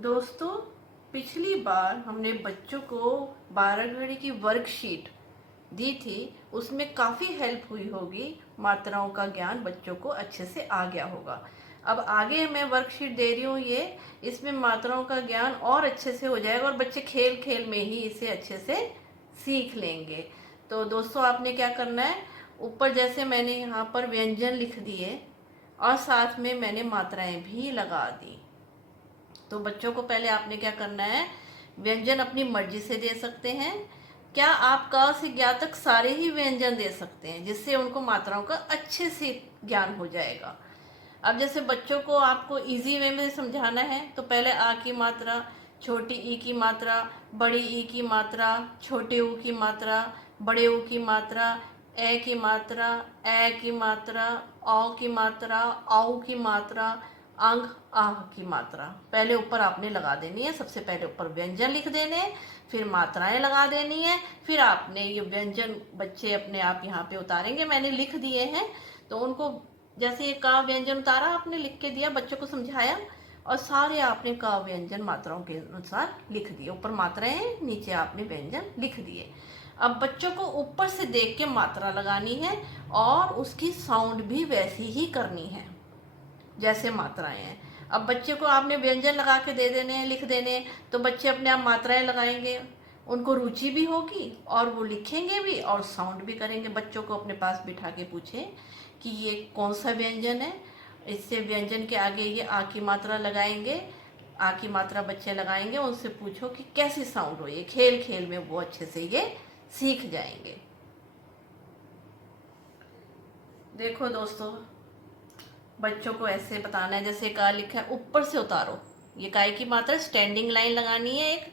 दोस्तों, पिछली बार हमने बच्चों को 12वीं की वर्कशीट दी थी। उसमें काफ़ी हेल्प हुई होगी। मात्राओं का ज्ञान बच्चों को अच्छे से आ गया होगा। अब आगे मैं वर्कशीट दे रही हूँ ये, इसमें मात्राओं का ज्ञान और अच्छे से हो जाएगा और बच्चे खेल खेल में ही इसे अच्छे से सीख लेंगे। तो दोस्तों, आपने क्या करना है, ऊपर जैसे मैंने यहाँ पर व्यंजन लिख दिए और साथ में मैंने मात्राएं भी लगा दी। तो बच्चों को पहले आपने क्या करना है, व्यंजन अपनी मर्जी से दे सकते हैं। क्या आप क से ज्ञ तक सारे ही व्यंजन दे सकते हैं, जिससे उनको मात्राओं का अच्छे से ज्ञान हो जाएगा। अब जैसे बच्चों को आपको इजी वे में समझाना है, तो पहले आ की मात्रा, छोटी ई की मात्रा, बड़ी ई की मात्रा, छोटे ऊ की मात्रा, बड़े ऊ की मात्रा, ए की मात्रा, ए की मात्रा, औ की मात्रा, औ की मात्रा, अंग आह की मात्रा पहले ऊपर आपने लगा देनी है। सबसे पहले ऊपर व्यंजन लिख देने, फिर मात्राएं लगा देनी है, फिर आपने ये व्यंजन बच्चे अपने आप यहाँ पे उतारेंगे। मैंने लिख दिए हैं, तो उनको जैसे ये का व्यंजन उतारा, आपने लिख के दिया, बच्चों को समझाया और सारे आपने का व्यंजन मात्राओं के अनुसार लिख दिए। ऊपर मात्राएं, नीचे आपने व्यंजन लिख दिए। अब बच्चों को ऊपर से देख के मात्रा लगानी है और उसकी साउंड भी वैसी ही करनी है जैसे मात्राएं हैं। अब बच्चे को आपने व्यंजन लगा के दे देने हैं, लिख देने हैं, तो बच्चे अपने आप मात्राएं लगाएंगे, उनको रुचि भी होगी और वो लिखेंगे भी और साउंड भी करेंगे। बच्चों को अपने पास बिठा के पूछें कि ये कौन सा व्यंजन है, इससे व्यंजन के आगे ये आ की मात्रा लगाएंगे, आ की मात्रा बच्चे लगाएंगे। उनसे पूछो कि कैसी साउंड हो, ये खेल खेल में वो अच्छे से ये सीख जाएंगे। देखो दोस्तों, बच्चों को ऐसे बताना है, जैसे का लिखा है ऊपर से उतारो। ये काय की मात्रा स्टैंडिंग लाइन लगानी है एक,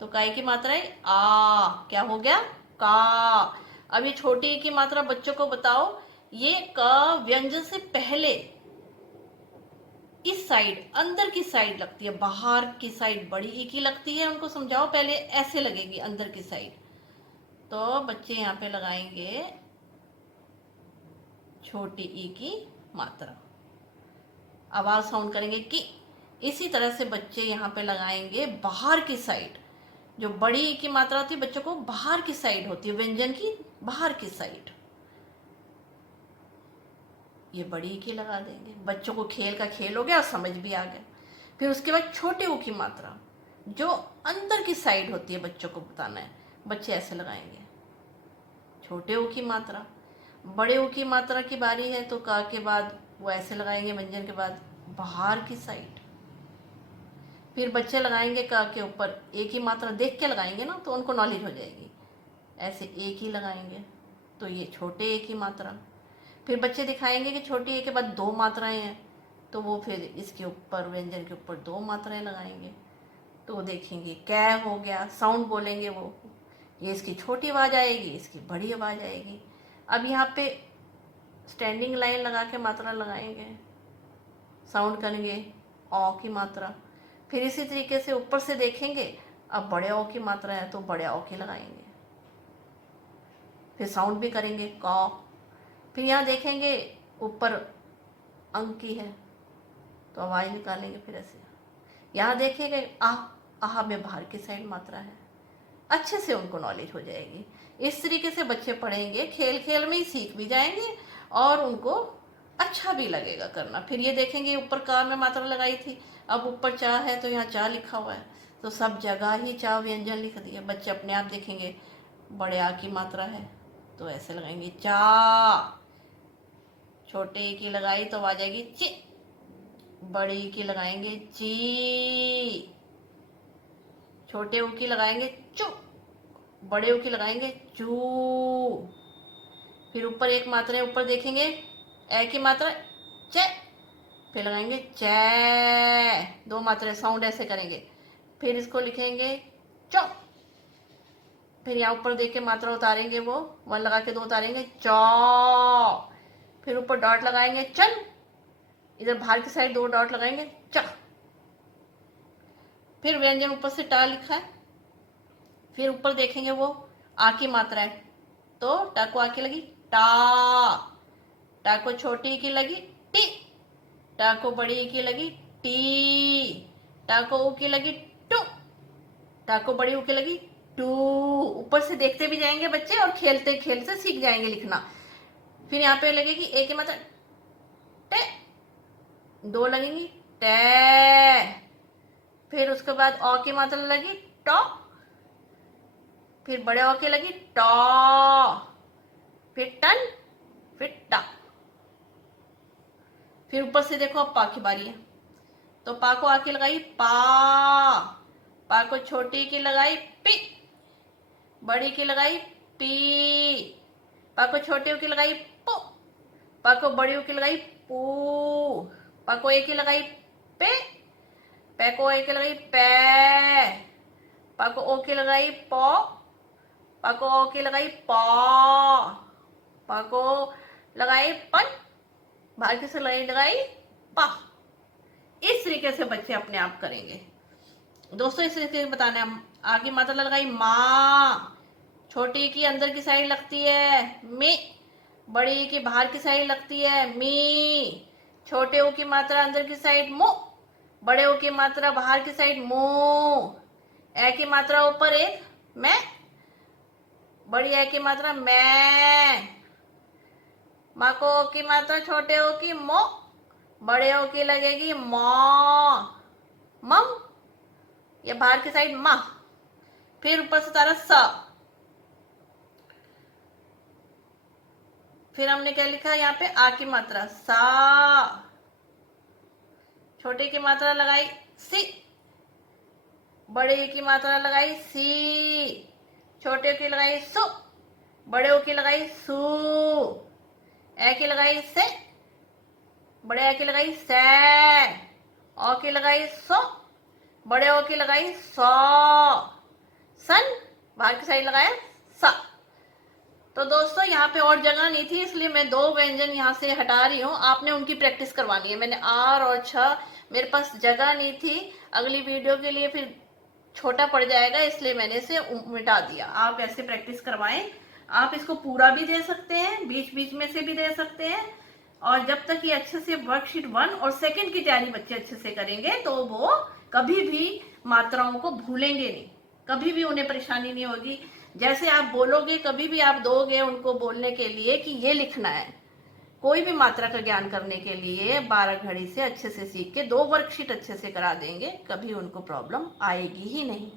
तो काय की मात्रा है आ, क्या हो गया, का। अब ये छोटी की मात्रा बच्चों को बताओ, ये क व्यंजन से पहले इस साइड अंदर की साइड लगती है, बाहर की साइड बड़ी ई की लगती है। उनको समझाओ, पहले ऐसे लगेगी अंदर की साइड। तो बच्चे यहाँ पे लगाएंगे छोटी ई की मात्रा, आवाज साउंड करेंगे कि। इसी तरह से बच्चे यहाँ पे लगाएंगे बाहर की साइड। जो बड़ी ई की मात्रा होती है बच्चों को बाहर की साइड होती है, व्यंजन की बाहर की साइड। ये बड़ी ई की लगा देंगे। बच्चों को खेल का खेल हो गया और समझ भी आ गया। फिर उसके बाद छोटे ऊ की मात्रा, जो अंदर की साइड होती है, बच्चों को बताना है। बच्चे ऐसे लगाएंगे छोटे ऊ की मात्रा। बड़े ऊ की मात्रा की बारी है, तो का के बाद वो ऐसे लगाएंगे व्यंजन के बाद बाहर की साइड। फिर बच्चे लगाएंगे का के ऊपर एक ही मात्रा, देख के लगाएंगे ना तो उनको नॉलेज हो जाएगी। ऐसे एक ही लगाएंगे, तो ये छोटे एक ही मात्रा। फिर बच्चे दिखाएंगे कि छोटी एक के बाद दो मात्राएं हैं, तो वो फिर इसके ऊपर व्यंजन के ऊपर दो मात्राएं लगाएंगे। तो वो देखेंगे क्या हो गया, साउंड बोलेंगे वो, ये इसकी छोटी आवाज़ आएगी, इसकी बड़ी आवाज़ आएगी। अब यहाँ पे स्टैंडिंग लाइन लगा के मात्रा लगाएंगे, साउंड करेंगे औ की मात्रा। फिर इसी तरीके से ऊपर से देखेंगे, अब बड़े औ की मात्रा है तो बड़े औ की लगाएंगे, फिर साउंड भी करेंगे क। फिर यहाँ देखेंगे ऊपर अंक की है तो आवाज़ निकालेंगे, फिर ऐसे। यहाँ देखेंगे आह में बाहर की साइड मात्रा है। अच्छे से उनको नॉलेज हो जाएगी। इस तरीके से बच्चे पढ़ेंगे, खेल खेल में ही सीख भी जाएंगे और उनको अच्छा भी लगेगा करना। फिर ये देखेंगे ऊपर का में मात्रा लगाई थी, अब ऊपर चा है तो यहाँ चा लिखा हुआ है, तो सब जगह ही चा व्यंजन लिख दिया। बच्चे अपने आप देखेंगे बड़े आ की मात्रा है तो ऐसे लगाएंगे चा, छोटे ई की लगाई तो आ जाएगी ची, बड़ी ई की लगाएंगे ची, छोटे ऊ की लगाएंगे चू, बड़े ऊ की लगाएंगे चू। फिर ऊपर एक मात्रा ऊपर देखेंगे ए की मात्रा चे, फिर लगाएंगे चे, दो मात्रा साउंड ऐसे करेंगे। फिर इसको लिखेंगे चौ। फिर यहाँ ऊपर देख के मात्रा उतारेंगे, वो वन लगा के दो उतारेंगे चौ। फिर ऊपर डॉट लगाएंगे चल, इधर बाहर की साइड दो डॉट लगाएंगे च। फिर व्यंजन ऊपर से टा लिखा है, फिर ऊपर देखेंगे वो आ की मात्रा है तो टा को आ की लगी टा, टा को छोटी की लगी टी, टा को बड़ी की लगी टी, टा को ऊ की लगी टू, टा को बड़ी ऊ की लगी टू। ऊपर से देखते भी जाएंगे बच्चे और खेलते खेलते सीख जाएंगे लिखना। फिर यहाँ पे लगेगी ए की मात्रा टे, दो लगेंगी टे। फिर उसके बाद अ की मात्रा लगी टॉ, फिर बड़े अ की लगी टॉ, फिर टन, फिर टा। फिर ऊपर से देखो अब पा की बारी है, तो पा को आके लगाई पा, पा को छोटी की लगाई पी, बड़ी की लगाई पी, पा को छोटी की लगाई पू, पा को बड़ी की लगाई पू, पा को ए की लगाई पे, पे को ए की लगाई पे, पा को ओ की लगाई पौ, पा को ओ की लगाई पौ, पा को लगाई पन, बाहर की से लगाई पा। इस तरीके से बच्चे अपने आप करेंगे दोस्तों। इस तरीके से बताना है। आगे मात्रा लगाई माँ, छोटी की अंदर की साइड लगती है मी, बड़ी की बाहर की साइड लगती है मी, छोटे ओ की मात्रा अंदर की साइड मु, बड़े ओ की मात्रा बाहर की साइड मु, ए की मात्रा ऊपर एक मैं, बड़ी ए की मात्रा मैं, माँ को ओ की मात्रा छोटे ओ की मो, बड़े ओ की लगेगी मौ, मम, या बाहर की साइड मा। फिर ऊपर से तारा सा। फिर हमने क्या लिखा यहाँ पे आ की मात्रा सा, छोटे की मात्रा लगाई सी, बड़े की मात्रा लगाई सी, छोटे की लगाई सु, बड़े की लगाई सू, ए की लगाई से, बड़े ए की लगाई से, ओ की लगाई सो, बड़े ओ की लगाई सौ, सन, बाहर की साइड लगाया सा। तो दोस्तों यहाँ पे और जगह नहीं थी, इसलिए मैं दो व्यंजन यहाँ से हटा रही हूँ। आपने उनकी प्रैक्टिस करवानी है। मैंने आर और छ, मेरे पास जगह नहीं थी, अगली वीडियो के लिए फिर छोटा पड़ जाएगा, इसलिए मैंने इसे मिटा दिया। आप ऐसे प्रैक्टिस करवाएं। आप इसको पूरा भी दे सकते हैं, बीच बीच में से भी दे सकते हैं, और जब तक ये अच्छे से वर्कशीट 1 और 2 की तैयारी बच्चे अच्छे से करेंगे तो वो कभी भी मात्राओं को भूलेंगे नहीं, कभी भी उन्हें परेशानी नहीं होगी। जैसे आप बोलोगे, कभी भी आप दोगे उनको बोलने के लिए कि ये लिखना है, कोई भी मात्रा का ज्ञान करने के लिए 12 घड़ी से अच्छे से सीख के 2 वर्कशीट अच्छे से करा देंगे, कभी उनको प्रॉब्लम आएगी ही नहीं।